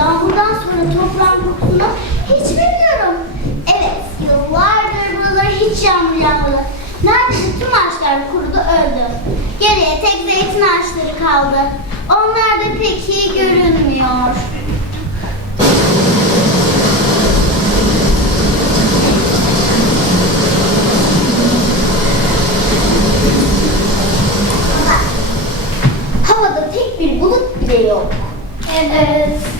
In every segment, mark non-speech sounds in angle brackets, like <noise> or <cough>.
Yağmurdan sonra toprağın kokusunu hiç bilmiyorum. Evet, yıllardır buralara hiç yağmur yağmadı. Neredeyse tüm ağaçlar kurudu, öldü. Geriye tek zeytin ağaçları kaldı. Onlar da pek iyi görünmüyor. Havada tek bir bulut bile yok. Evet.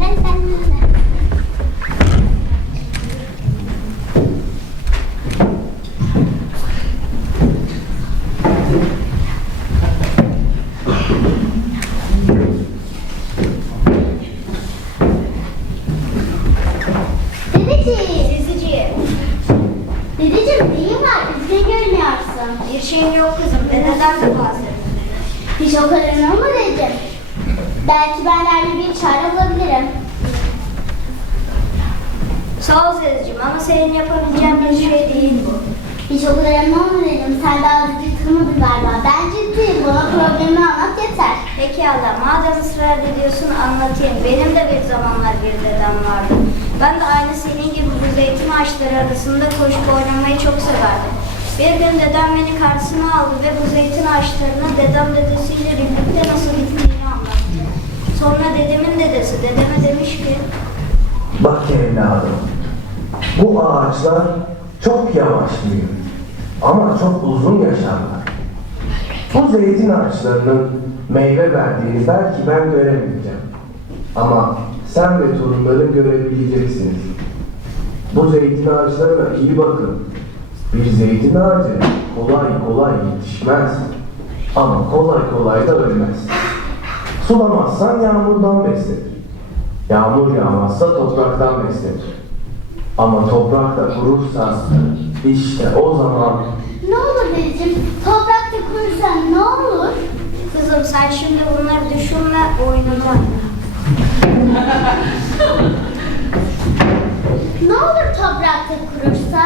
Dedeciğim. Siziciğim. Dedeciğim neyin var? Üzgün görünüyorsun. Bir şeyim yok kızım. Dededen de bahsedin. Hiç o kadarını mı dedeciğim? Belki ben derli bir çare bulabilirim. Sağ ol Zezciğim ama senin yapabileceğin bir şey değil bu. Hiç o kadarını mı dedim? Sen daha ciddi tırmadın galiba. Ben ciddiyim. Bana problemi anlat yeter. Peki Allah madem ısrar ediyorsun anlatayım. Benim de bir zamanlar bir dedem vardı. Ben de aynı senin gibi bu zeytin ağaçları arasında koşup oynamayı çok severdim. Bir gün dedem beni karşısına aldı ve bu zeytin ağaçlarına dedem dedesiyle birlikte nasıl gittiğini anlattı. Sonra dedemin dedesi dedeme demiş ki Bak evladım, bu ağaçlar çok yavaş büyür ama çok uzun yaşarlar. Bu zeytin ağaçlarının meyve verdiğini belki ben göremeyeceğim. Ama sen ve torunların görebileceksiniz. Bu zeytin ağaçlarına iyi bakın. Bir zeytin ağacı kolay kolay yetişmez. Ama kolay kolay da ölmez. Sulamazsan yağmurdan beslenir. Yağmur yağmazsa topraktan beslenir. Ama toprak da kurursa işte o zaman Ne olur dedeciğim? Toprakta kurursan ne olur? Kızım sen şimdi bunları düşünme oyununu oyna. <laughs> Ne olur toprakta kurursa?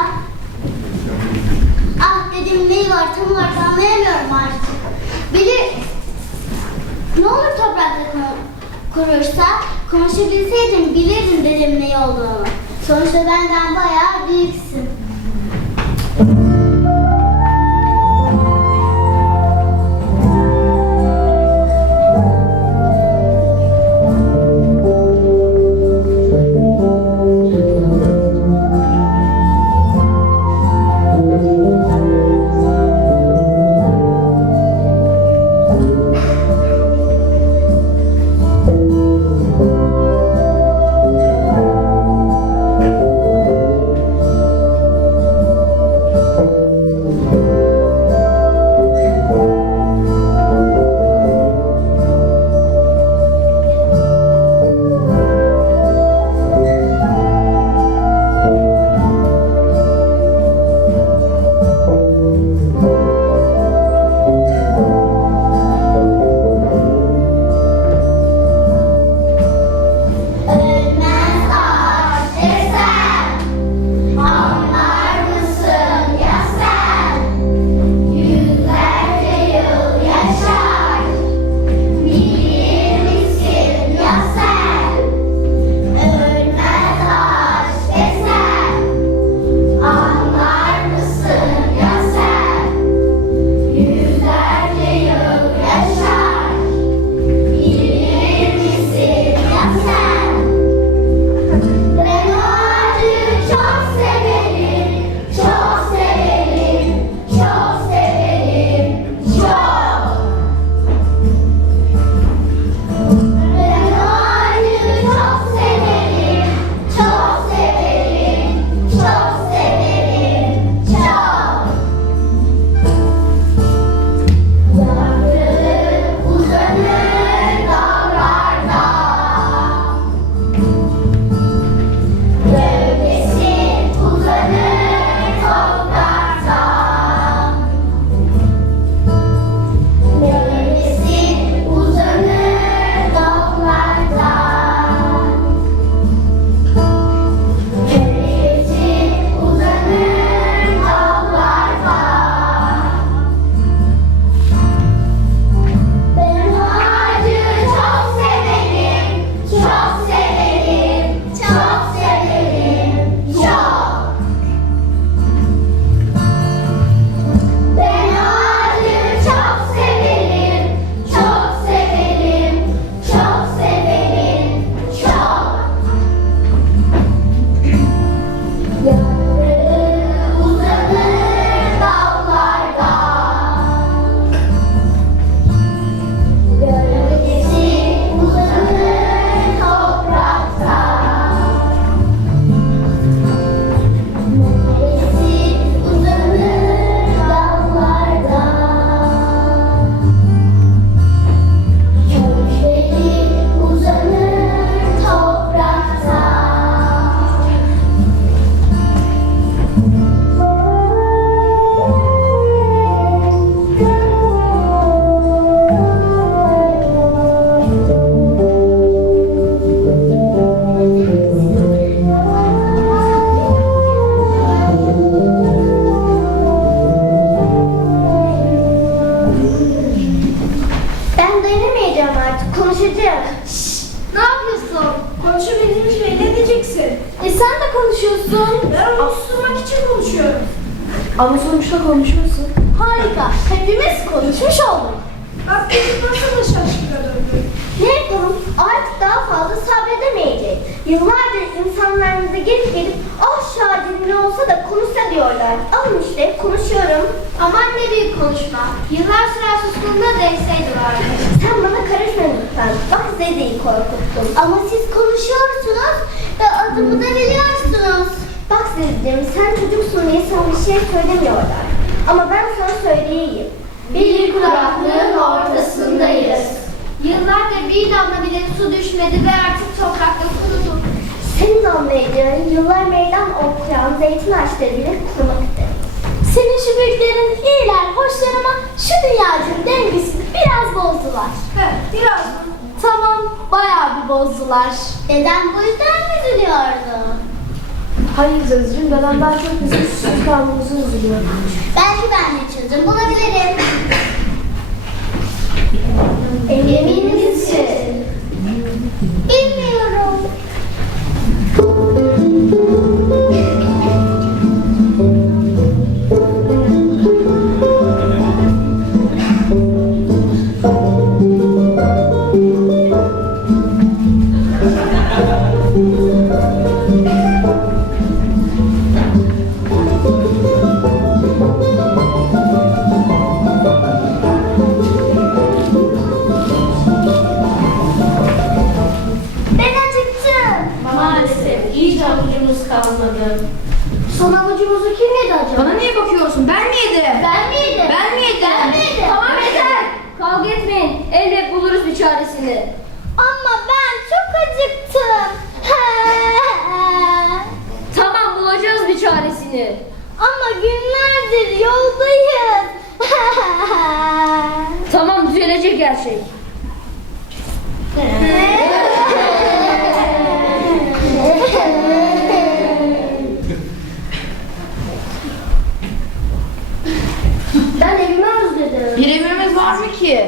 Ah dedim neyi var tam olarak anlayamıyorum artık. Bilir... Ne olur toprakta kur- kurursa konuşabilseydim bilirdim dedim neyi olduğunu. Sonuçta benden bayağı büyüksün. Ama sonuçta konuşuyorsun. Harika. Hepimiz konuşmuş olduk. Benim nasıl da şaşkına. Ne yapalım? Artık daha fazla sabredemeyeceğiz. Yıllardır insanlarımıza gelip gelip ah şahidim ne olsa da konuşsa diyorlar. Alın işte konuşuyorum. Aman ne büyük konuşma. Yıllar süren suskunluğa değseydi vardı. Sen bana karışma lütfen. Bak Zede'yi korkuttun. Ama siz konuşuyorsunuz ve adımı da biliyorsunuz. Zede'cim sen çocuksun diye sana bir şey söylemiyorlar. Ama ben sana söyleyeyim. Bir kuraklığın ortasındayız. Yıllardır bir damla bile su düşmedi ve artık toprakta kurudu. Senin anlayacağın yıllar meydan okuyan zeytin ağaçları bile kurumak üzere. Senin şu büyüklerin iyiler, hoşlar ama şu dünyacın dengesini biraz bozdular. Evet, biraz mı? Tamam, bayağı bir bozdular. Neden bu yüzden mi üzülüyordu? Hayır Zazicim, dedem daha çok bizim susuz kalmamızı. Belki ben de çözüm bulabilirim. Son avucumuzu kim yedi acaba? Bana niye bakıyorsun? Ben mi yedim? Ben mi yedim? Ben mi yedim? Ben mi yedim? Tamam yeter. Kavga etmeyin. Elbet buluruz bir çaresini. Ama ben çok acıktım. <laughs> Tamam bulacağız bir çaresini. Ama günlerdir yoldayız. <laughs> Tamam düzelecek her şey. <laughs> ben evimi özledim. Bir evimiz var mı ki?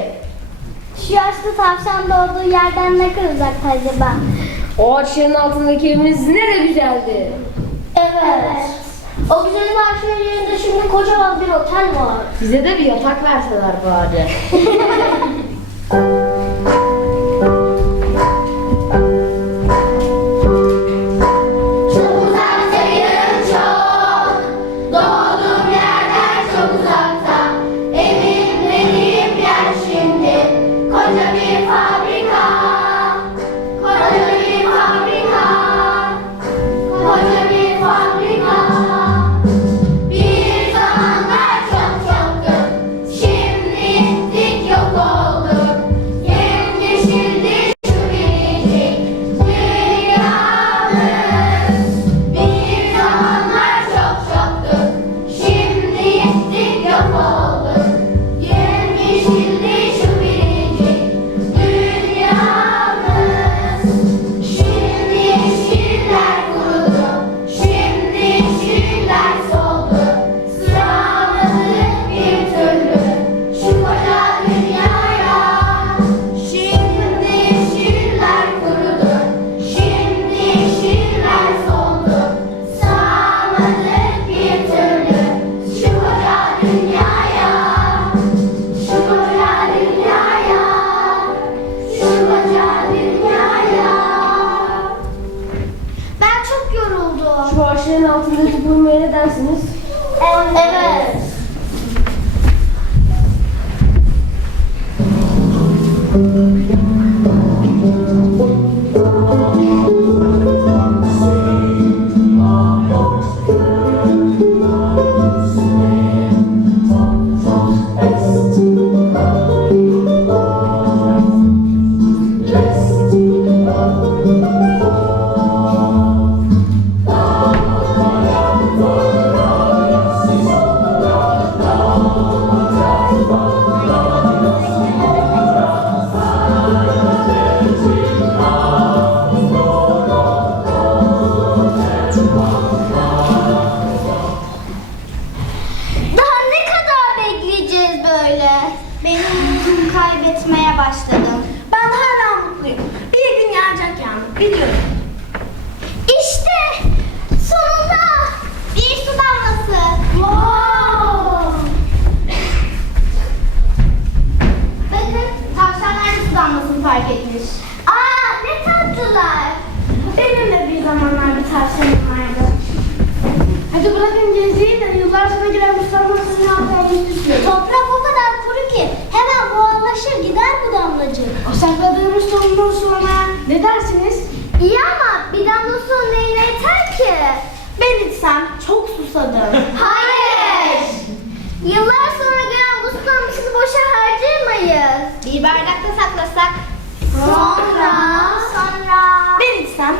Şu yaşlı tavşan doğduğu yerden ne kadar uzakta acaba? O ağaçların altındaki evimiz ne de güzeldi. Evet. O güzel ağaçların yerinde şimdi kocaman bir otel var. Bize de bir yatak verseler bari. <laughs> Bardakta saklasak. Sonra. Sonra. Ben içsem.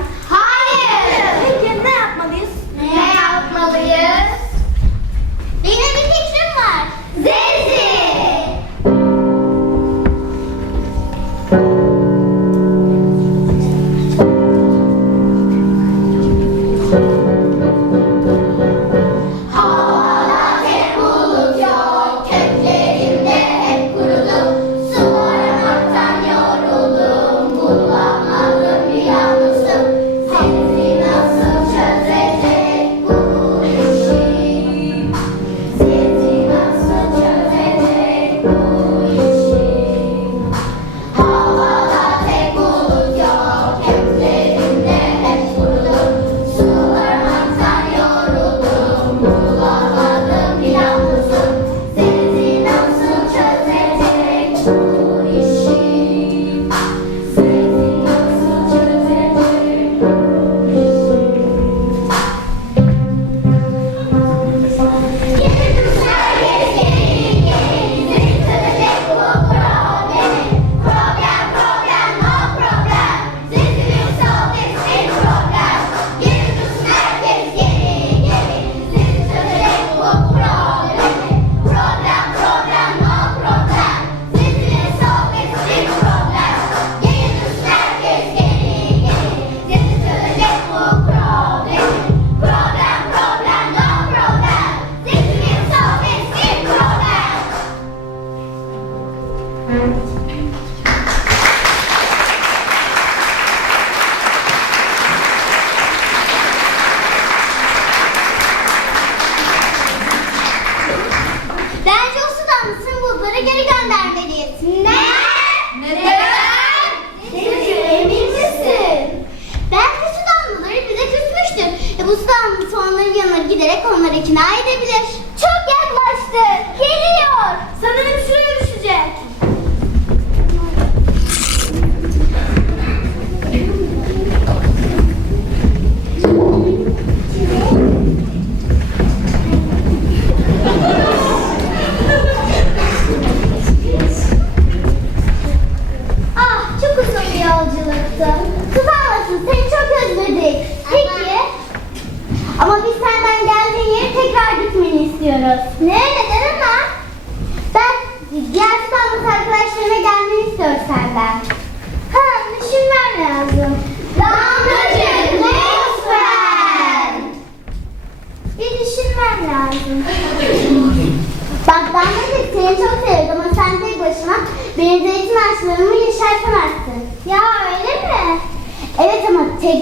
ikna edebilir.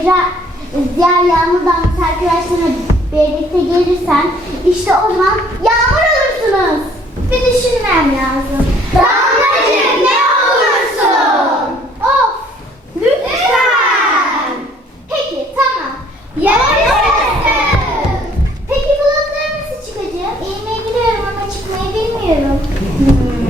Zira diğer yağmur arkadaşlarına birlikte gelirsen işte o zaman yağmur olursunuz. Bir düşünmem lazım. Damlacığım ne olursun? Of! Lütfen! Peki tamam. Yarışırsın. Peki bulutlar nasıl çıkacağım? İğneyi biliyorum ama çıkmayı bilmiyorum. Hmm.